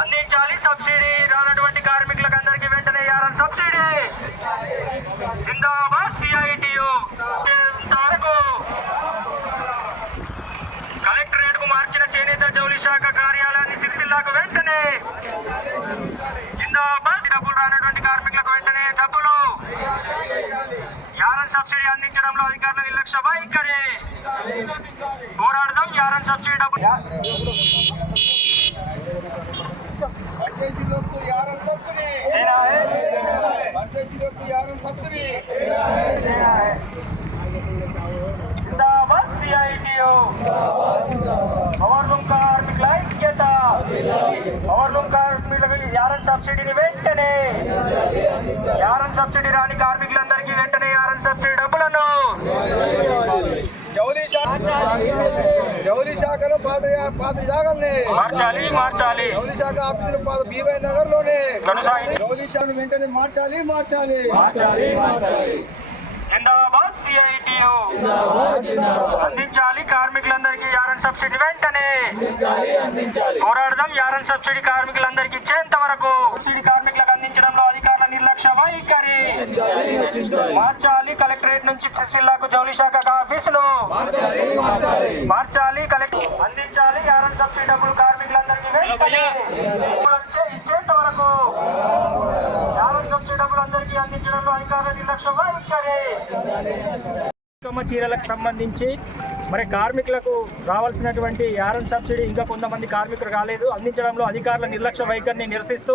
అందించాలి సబ్సిడీ రానటువంటి కార్మికులకు అందరికీ వెంటనే యారన్ సబ్సిడీ. జిందాబాద్ సిఐటియు ఇంతవరకు కలెక్టరేట్కు మార్చిన చేనేత జౌలి శాఖ కార్యాలయాన్ని సిరిసిల్లాకు వెంటనే. జిందాబాద్ డబ్బులు రానటువంటి కార్మికులకు వెంటనే డబ్బులు. యారన్ సబ్సిడీ అందించడంలో అధికారుల నిర్లక్ష్య వైఖరి. పోరాడదాం యారన్ సబ్సిడీ డబ్బులు. परदेशी लोग को यार सब्सिडी देना है परदेशी लोग को यार सब्सिडी జిందాబాద్ సిఐటియు పవర్ లూమ్ కార్మికుల ఐక్యత పవర్ లూమ్ కార్మికులకు యారన్ సబ్సిడీని వెంటనే యారన్ సబ్సిడీ రాని కార్మికులందరికీ వెంటనే యారన్ సబ్సిడీ డబ్బులను జౌలి శాఖ జౌలి శాఖలో పాత పాత జాగాల్ని. మార్చాలి మార్చాలి. జౌలి శాఖ ఆఫీసులు పాత బీవై నగర్లోనే జౌలి శాఖను వెంటనే మార్చాలి మార్చాలి. జిందాబాద్ సిఐటియు అందించాలి కార్మికులందరికీ యారన్ సబ్సిడీ వెంటనే. పోరాడదాం యారన్ సబ్సిడీ కార్మికులందరికీ ఇచ్చేంత వరకు. సబ్సిడీ కార్మికులకు నిర్లక్ష్య వైఖరి మార్చాలి కలెక్టరేట్ నుంచి సిసిల్లాకు జౌలి శాఖ ఆఫీసులు. మార్చాలి కలెక్టర్ అందించాలి ఆర్ఎన్ సబ్సిడీ డబ్బులు కార్మికులందరికీ వచ్చే- ఇచ్చేంత వరకు. ఆర్ఎన్ సబ్సిడీ డబ్బులు అందరికీ అందించడంలో అధికారుల నిర్లక్ష్యం వైఖరి చీరలకు సంబంధించి మరి కార్మికులకు రావాల్సినటువంటి యారన్ సబ్సిడీ ఇంకా కొంతమంది కార్మికులు రాలేదు. అందించడంలో అధికారుల నిర్లక్ష్య వైఖరిని నిరసిస్తూ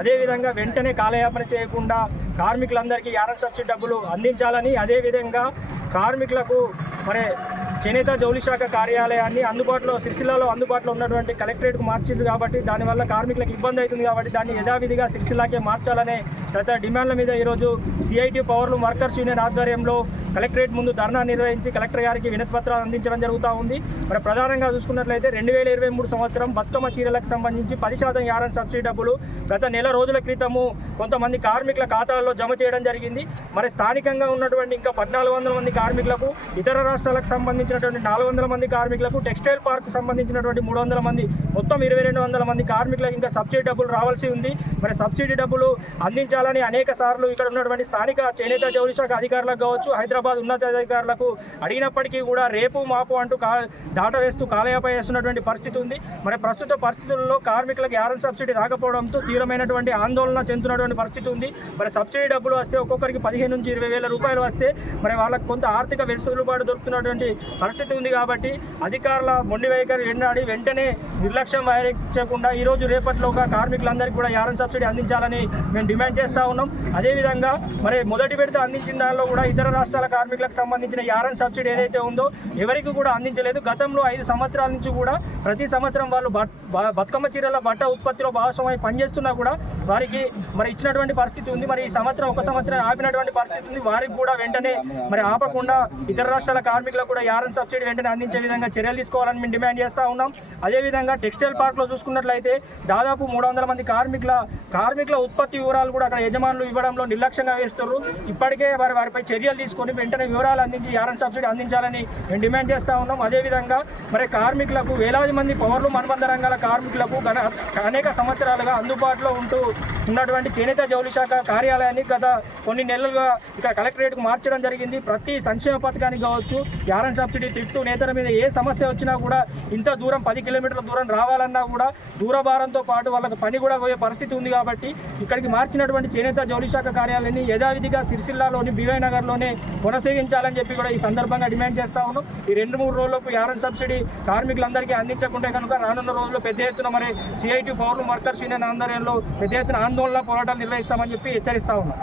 అదేవిధంగా వెంటనే కాలయాపన చేయకుండా కార్మికులందరికీ యారన్ సబ్సిడీ డబ్బులు అందించాలని అదేవిధంగా కార్మికులకు మరి చేనేత జౌలి శాఖ కార్యాలయాన్ని అందుబాటులో సిరిసిల్లాలో అందుబాటులో ఉన్నటువంటి కలెక్టరేట్కు మార్చింది కాబట్టి దానివల్ల కార్మికులకు ఇబ్బంది అవుతుంది కాబట్టి దాన్ని యథావిధిగా సిరిసిల్లాకే మార్చాలనే తదితర డిమాండ్ల మీద ఈరోజు సిఐటి పవర్లు వర్కర్స్ యూనియన్ ఆధ్వర్యంలో కలెక్టరేట్ ముందు ధర్నా నిర్వహించి కలెక్టర్ గారికి వినతిపత్రాలు అందించడం జరుగుతూ ఉంది. మరి ప్రధానంగా చూసుకున్నట్లయితే రెండు వేల ఇరవై మూడు సంవత్సరం బతుకమ్మ చీరలకు సంబంధించి పది శాతం యారన్ సబ్సిడీ డబ్బులు గత నెల రోజుల క్రితము కొంతమంది కార్మికుల ఖాతాల్లో జమ చేయడం జరిగింది. మరి స్థానికంగా ఉన్నటువంటి ఇంకా పద్నాలుగు వందల మంది కార్మికులకు ఇతర రాష్ట్రాలకు సంబంధించి సంబంధించినటువంటి నాలుగు వందల మంది కార్మికులకు టెక్స్టైల్ పార్క్ సంబంధించినటువంటి మూడు వందల మంది మొత్తం ఇరవై రెండు వందల మంది కార్మికులకు ఇంకా సబ్సిడీ డబ్బులు రావాల్సి ఉంది. మరి సబ్సిడీ డబ్బులు అందించాలని అనేక సార్లు ఇక్కడ ఉన్నటువంటి స్థానిక చేనేత జౌలి శాఖ అధికారులకు కావచ్చు హైదరాబాద్ ఉన్నతాధికారులకు అడిగినప్పటికీ కూడా రేపు మాపు అంటూ కా దాటవేస్తూ వేస్తూ కాలయాప వేస్తున్నటువంటి పరిస్థితి ఉంది. మరి ప్రస్తుత పరిస్థితుల్లో కార్మికులకు యారన్ సబ్సిడీ రాకపోవడంతో తీవ్రమైనటువంటి ఆందోళన చెందుతున్నటువంటి పరిస్థితి ఉంది. మరి సబ్సిడీ డబ్బులు వస్తే ఒక్కొక్కరికి పదిహేను నుంచి ఇరవై వేల రూపాయలు వస్తే మరి వాళ్ళకి కొంత ఆర్థిక వెసులుబాటు దొరుకుతున్నటువంటి పరిస్థితి ఉంది కాబట్టి అధికారుల మొండి వైఖరి ఎండాడి వెంటనే నిర్లక్ష్యం వహించకుండా ఈ రోజు కార్మికులందరికీ కూడా యారన్ సబ్సిడీ అందించాలని మేము డిమాండ్ చేస్తూ ఉన్నాం. అదేవిధంగా మరి మొదటి విడత అందించిన దానిలో కూడా ఇతర రాష్ట్రాల కార్మికులకు సంబంధించిన యారన్ సబ్సిడీ ఏదైతే ఉందో ఎవరికి కూడా అందించలేదు. గతంలో ఐదు సంవత్సరాల నుంచి కూడా ప్రతి సంవత్సరం వాళ్ళు బట్- బతుకమ్మ చీరల బట్ట ఉత్పత్తిలో భాగస్వామ్యం పనిచేస్తున్నా కూడా వారికి మరి ఇచ్చినటువంటి పరిస్థితి ఉంది. మరి ఈ సంవత్సరం ఒక సంవత్సరం ఆపినటువంటి పరిస్థితి ఉంది. వారికి కూడా వెంటనే మరి ఆపకుండా ఇతర రాష్ట్రాల కార్మికులకు కూడా యారన్ సబ్సిడీ వెంటనే అందించే విధంగా చర్యలు తీసుకోవాలని మేము డిమాండ్ చేస్తూ ఉన్నాం. అదేవిధంగా టెక్స్టైల్ పార్క్లో చూసుకున్నట్లయితే దాదాపు మూడు వందల మంది కార్మికుల కార్మికుల ఉత్పత్తి వివరాలు కూడా అక్కడ యజమానులు ఇవ్వడంలో నిర్లక్ష్యంగా వేస్తున్నారు. ఇప్పటికే వారి వారిపై చర్యలు తీసుకొని వెంటనే వివరాలు అందించి యారన్ సబ్సిడీ అందించాలని మేము డిమాండ్ చేస్తూ ఉన్నాం. అదేవిధంగా మరి కార్మికులకు వేలాది మంది పవర్లు అనుబంధ రంగాల కార్మికులకు అనేక సంవత్సరాలుగా అందుబాటులో ఉంటూ ఉన్నటువంటి చేనేత జౌలి శాఖ కార్యాలయాన్ని గత కొన్ని నెలలుగా ఇక్కడ కలెక్టరేట్కు మార్చడం జరిగింది. ప్రతి సంక్షేమ పథకానికి కావచ్చు యారన్ సబ్సిడీ తిట్టు నేతల మీద ఏ సమస్య వచ్చినా కూడా ఇంత దూరం పది కిలోమీటర్ల దూరం రావాలన్నా కూడా దూరభారంతో పాటు వాళ్ళకి పని కూడా పోయే పరిస్థితి ఉంది కాబట్టి ఇక్కడికి మార్చినటువంటి చేనేత జౌలి శాఖ కార్యాలయాన్ని యథావిధిగా సిరిసిల్లాలోని బీవై నగర్లోనే కొనసాగించాలని చెప్పి కూడా ఈ సందర్భంగా డిమాండ్ చేస్తా ఉన్నాం. ఈ రెండు మూడు రోజులకు యారన్ సబ్సిడీ కార్మికులందరికీ అందించకుంటే కనుక రానున్న రోజుల్లో పెద్ద ఎత్తున మరి సిఐటి పౌరులు వర్కర్స్ యూనియన్ ఆధ్వర్యంలో పెద్ద ఎత్తున ఆందోళన పోరాటాలు నిర్వహిస్తామని చెప్పి హెచ్చరిస్తా ఉన్నాం.